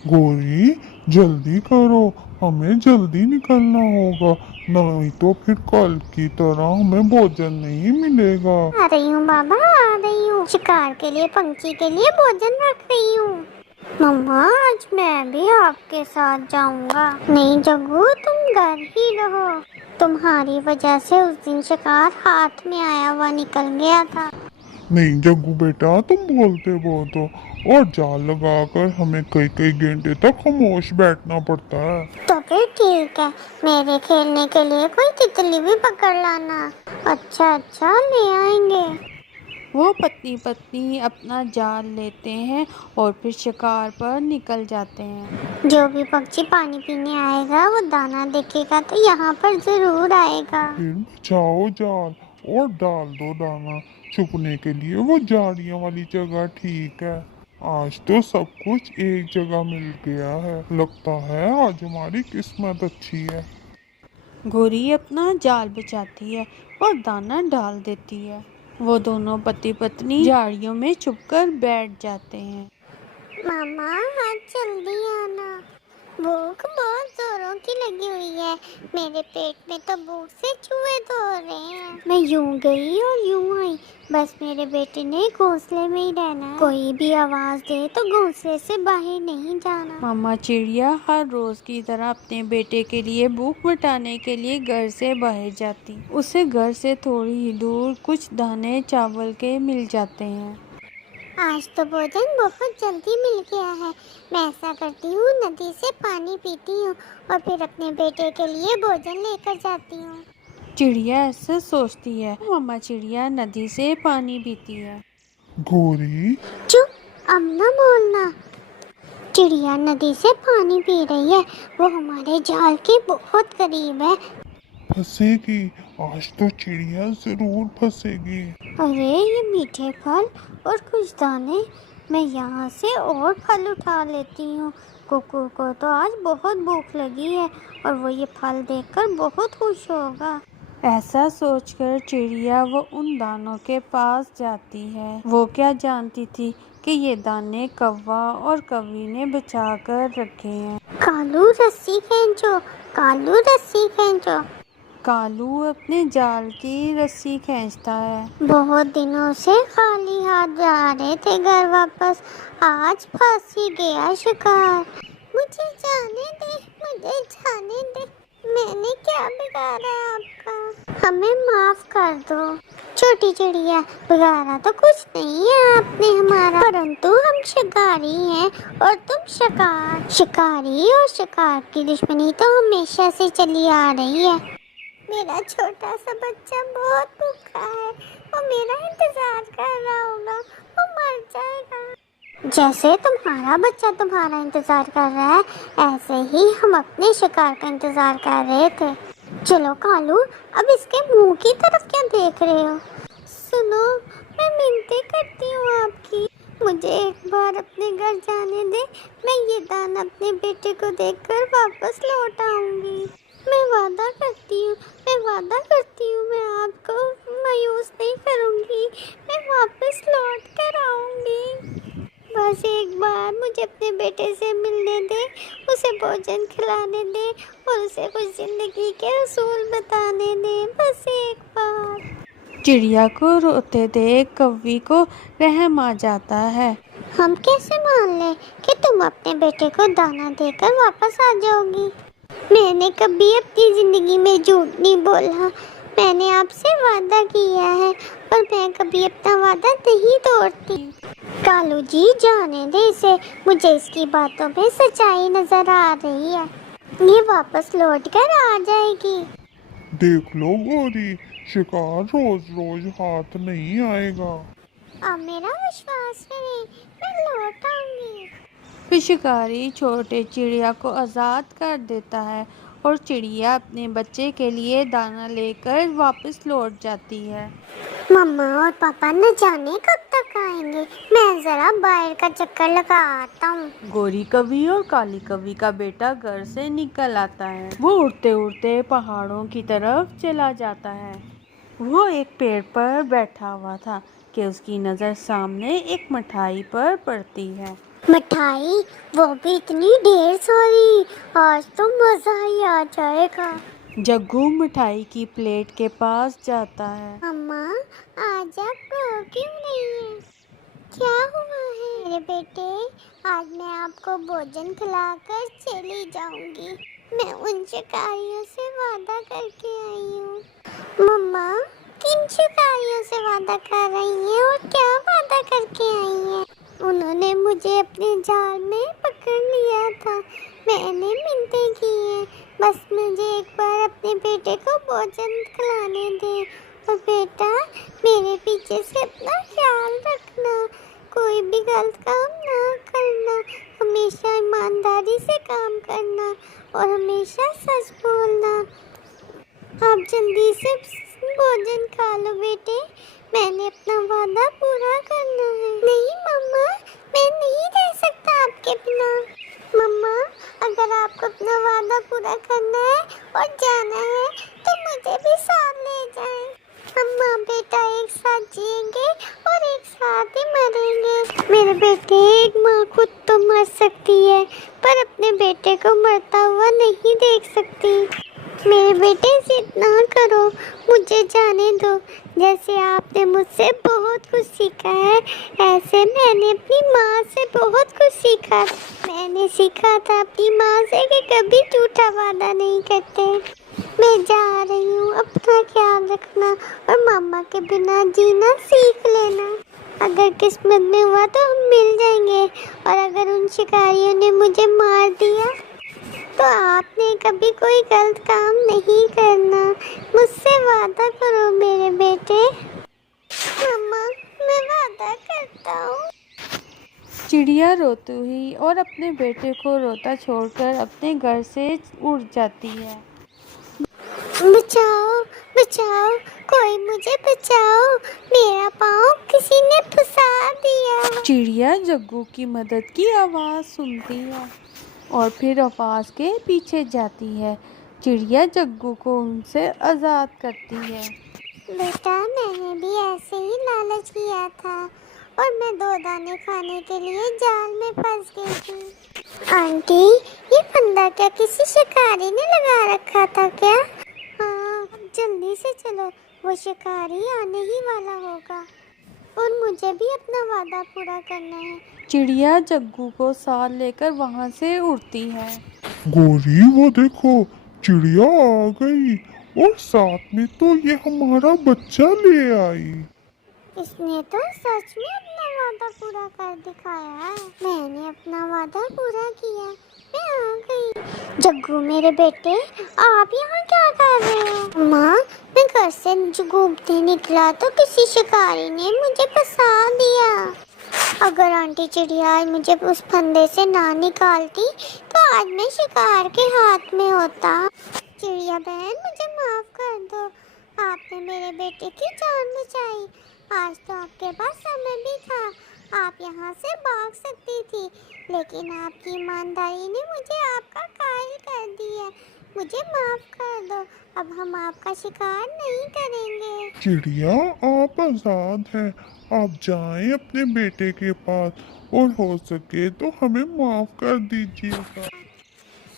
गोरी, जल्दी करो, हमें जल्दी निकलना होगा, नहीं तो फिर कल की तरह हमें भोजन नहीं मिलेगा। आ रही हूँ बाबा, आ रही हूँ। शिकार के लिए, पंछी के लिए भोजन रख रही हूँ। मम्मा, आज मैं भी आपके साथ जाऊंगा। नहीं जग्गू, तुम घर ही रहो। तुम्हारी वजह से उस दिन शिकार हाथ में आया हुआ निकल गया था। नहीं जग्गू बेटा, तुम बोलते बहुत हो, और जाल लगाकर हमें कई कई घंटे तक खामोश बैठना पड़ता है। तो फिर ठीक है, मेरे खेलने के लिए कोई तितली भी पकड़ लाना। अच्छा अच्छा, ले आएंगे। वो पत्नी पत्नी अपना जाल लेते हैं और फिर शिकार पर निकल जाते हैं। जो भी पक्षी पानी पीने आएगा वो दाना देखेगा तो यहाँ पर जरूर आएगा। फिर बिछाओ जाल और डाल दो दाना। छुपने के लिए वो झाड़ियों वाली जगह ठीक है। आज तो सब कुछ एक जगह मिल गया है, लगता है आज हमारी किस्मत अच्छी है। गोरी अपना जाल बिछाती है और दाना डाल देती है। वो दोनों पति पत्नी झाड़ियों में छुपकर बैठ जाते हैं। मामा, आज जल्दी आना। भूख बहुत जोरों की लगी हुई है। मेरे पेट में तो भूख से चूहे दौड़ रहे हैं। मैं यूं गई और यूं आई। बस मेरे बेटे ने घोंसले में ही रहना है। कोई भी आवाज दे तो घोंसले से बाहर नहीं जाना। मामा चिड़िया हर रोज की तरह अपने बेटे के लिए भूख मिटाने के लिए घर से बाहर जाती। उसे घर से थोड़ी ही दूर कुछ दाने चावल के मिल जाते हैं। आज तो भोजन बहुत जल्दी मिल गया है। मैं ऐसा करती हूँ, नदी से पानी पीती हूँ और फिर अपने बेटे के लिए भोजन लेकर जाती हूँ। चिड़िया ऐसे सोचती है। मामा चिड़िया नदी से पानी पीती है। गोरी, चुप, अब न बोलना। चिड़िया नदी से पानी पी रही है। वो हमारे जाल के बहुत करीब है। फंसेगी, आज तो चिड़िया जरूर फंसेगी। अरे ये मीठे फल और कुछ दाने, मैं यहाँ से और फल उठा लेती हूँ। कुकुर को तो आज बहुत भूख लगी है और वो ये फल देखकर बहुत खुश होगा। ऐसा सोचकर चिड़िया वो उन दानों के पास जाती है। वो क्या जानती थी कि ये दाने कौवा और कौवी ने बचा कर रखे हैं। कालू रस्सी खींचो, कालू रस्सी खींचो। कालू अपने जाल की रस्सी खींचता है। बहुत दिनों से खाली हाथ जा रहे थे घर वापस। आज फंस ही गया शिकार। मुझे जाने दे, मुझे जाने दे। मैंने क्या बिगाड़ा आपका? हमें माफ कर दो। छोटी चिड़िया, बिगाड़ा तो कुछ नहीं है आपने हमारा, परंतु हम शिकारी हैं और तुम शिकार। शिकारी और शिकार की दुश्मनी तो हमेशा से चली आ रही है। मेरा छोटा सा बच्चा बहुत भूखा है। वो मेरा इंतजार कर रहा होगा। वो मर जाएगा। जैसे तुम्हारा बच्चा तुम्हारा इंतजार कर रहा है, ऐसे ही हम अपने शिकार का इंतजार कर रहे थे। चलो कालू, अब इसके मुंह की तरफ क्या देख रहे हो? सुनो, मैं मिन्नतें करती हूँ आपकी। मुझे एक बार अपने घर जाने दे। मैं ये दान अपने बेटे को देकर वापस लौट आऊंगी। मैं वादा करती हूँ, मैं वादा करती हूँ, मैं आपको मायूस नहीं करूँगी। मैं वापस लौट कर आऊँगी। बस एक बार मुझे अपने बेटे से मिलने दे, उसे भोजन खिलाने दे और उसे कुछ जिंदगी के असूल बताने दे। बस एक बार। चिड़िया को रोते देख कौवी को रहम आ जाता है। हम कैसे मान लें कि तुम अपने बेटे को दाना देकर वापस आ जाओगी? मैंने कभी अपनी जिंदगी में झूठ नहीं बोला। मैंने आपसे वादा किया है और मैं कभी अपना वादा नहीं तोड़ती। कालू जी, जाने दे इसे। मुझे इसकी बातों में सच्चाई नजर आ रही है। ये वापस लौट कर आ जाएगी। देख लो गोरी, शिकार रोज रोज हाथ नहीं आएगा। अब मेरा विश्वास करें, मैं लौट आऊंगी। फिर शिकारी छोटे चिड़िया को आज़ाद कर देता है और चिड़िया अपने बच्चे के लिए दाना लेकर वापस लौट जाती है। मम्मा और पापा न जाने कब तक आएंगे। मैं जरा बाहर का चक्कर लगा आता हूँ। गोरी कवि और काली कवि का बेटा घर से निकल आता है। वो उड़ते उड़ते पहाड़ों की तरफ चला जाता है। वो एक पेड़ पर बैठा हुआ था कि उसकी नज़र सामने एक मिठाई पर पड़ती है। मिठाई, वो भी इतनी ढेर सारी। आज तो मजा ही आ जाएगा। जग्गू मिठाई की प्लेट के पास जाता है। अम्मा, आज आप रो क्यों नहीं है? क्या हुआ है? मेरे बेटे, आज मैं आपको भोजन खिलाकर चली जाऊंगी। मैं उन शिकारियों से वादा करके आई हूँ। मम्मा, किन शिकारियों से वादा कर रही हैं और क्या वादा करके आई हैं? उन्होंने मुझे अपने जाल में पकड़ लिया था। मैंने मिन्नतें की हैं, बस मुझे एक बार अपने बेटे को भोजन खिलाने दे। और बेटा, मेरे पीछे से अपना ख्याल रखना, कोई भी गलत काम ना करना, हमेशा ईमानदारी से काम करना और हमेशा सच बोलना। आप जल्दी से भोजन खा लो बेटे, मैंने अपना वादा पूरा करना है। नहीं मम्मा, मैं नहीं रह सकता आपके बिना। मम्मा, अगर आपको अपना वादा पूरा करना है और जाना है तो मुझे भी साथ ले जाएं। हम माँ बेटा एक साथ जिएंगे और एक साथ ही मरेंगे। मेरे बेटे, एक माँ खुद तो मर सकती है पर अपने बेटे को मरता हुआ नहीं देख सकती। मेरे बेटे, जिद ना करो, मुझे जाने दो। जैसे आपने मुझसे बहुत कुछ सीखा है, ऐसे मैंने अपनी माँ से बहुत कुछ सीखा। मैंने सीखा था अपनी माँ से कि कभी झूठा वादा नहीं करते। मैं जा रही हूँ, अपना ख्याल रखना और मम्मा के बिना जीना सीख लेना। अगर किस्मत में हुआ तो हम मिल जाएंगे, और अगर उन शिकारियों ने मुझे मार दिया तो आपने कभी कोई गलत काम नहीं करना। मुझसे वादा करो मेरे बेटे। मम्मा, मैं वादा करता हूँ। चिड़िया रोती हुई और अपने बेटे को रोता छोड़कर अपने घर से उड़ जाती है। बचाओ, बचाओ, कोई मुझे बचाओ, मेरा पाँव किसी ने फंसा दिया। चिड़िया जग्गू की मदद की आवाज़ सुनती है और फिर आवाज़ के पीछे जाती है। चिड़िया जग्गू को उनसे आज़ाद करती है। बेटा, मैंने भी ऐसे ही लालच किया था और मैं 2 दाने खाने के लिए जाल में फंस गई थी। आंटी, ये फंदा क्या किसी शिकारी ने लगा रखा था क्या? हाँ, अब जल्दी से चलो, वो शिकारी आने ही वाला होगा और मुझे भी अपना वादा पूरा करना है। चिड़िया जग्गू को साथ लेकर वहाँ से उड़ती है। गौरी, वो देखो, चिड़िया आ गई और साथ में तो ये हमारा बच्चा ले आई। इसने तो सच में अपना वादा पूरा कर दिखाया है। मैंने अपना वादा पूरा किया, मैं आ गई। जग्गू मेरे बेटे, आप यहाँ क्या कर रहे हो? माँ, मैं घर से घूमते निकला तो किसी शिकारी ने मुझे फंसा दिया। अगर आंटी चिड़िया आज मुझे उस फंदे से ना निकालती तो आज मैं शिकार के हाथ में होता। चिड़िया बहन, मुझे माफ कर दो, आपने मेरे बेटे की जान बचाई। आज तो आपके पास समय भी था, आप यहाँ से भाग सकती थी, लेकिन आपकी ईमानदारी ने मुझे आपका कायल कर दिया। मुझे माफ कर दो, अब हम आपका शिकार नहीं करेंगे। चिड़िया, आप आजाद हैं, आप जाएं अपने बेटे के पास और हो सके तो हमें माफ कर दीजिएगा।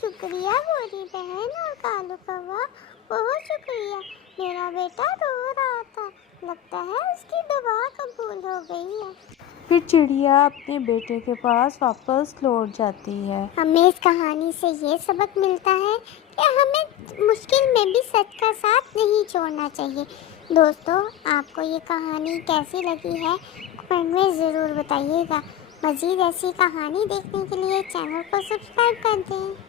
शुक्रिया गोरी बहन और कालू कौवा, बहुत शुक्रिया। मेरा बेटा रो रहा था, लगता है उसकी दुआ कबूल हो गई है। फिर चिड़िया अपने बेटे के पास वापस लौट जाती है। हमें इस कहानी से ये सबक मिलता है कि हमें मुश्किल में भी सच का साथ नहीं छोड़ना चाहिए। दोस्तों, आपको ये कहानी कैसी लगी है कमेंट में ज़रूर बताइएगा। मज़ीद ऐसी कहानी देखने के लिए चैनल को सब्सक्राइब कर दें।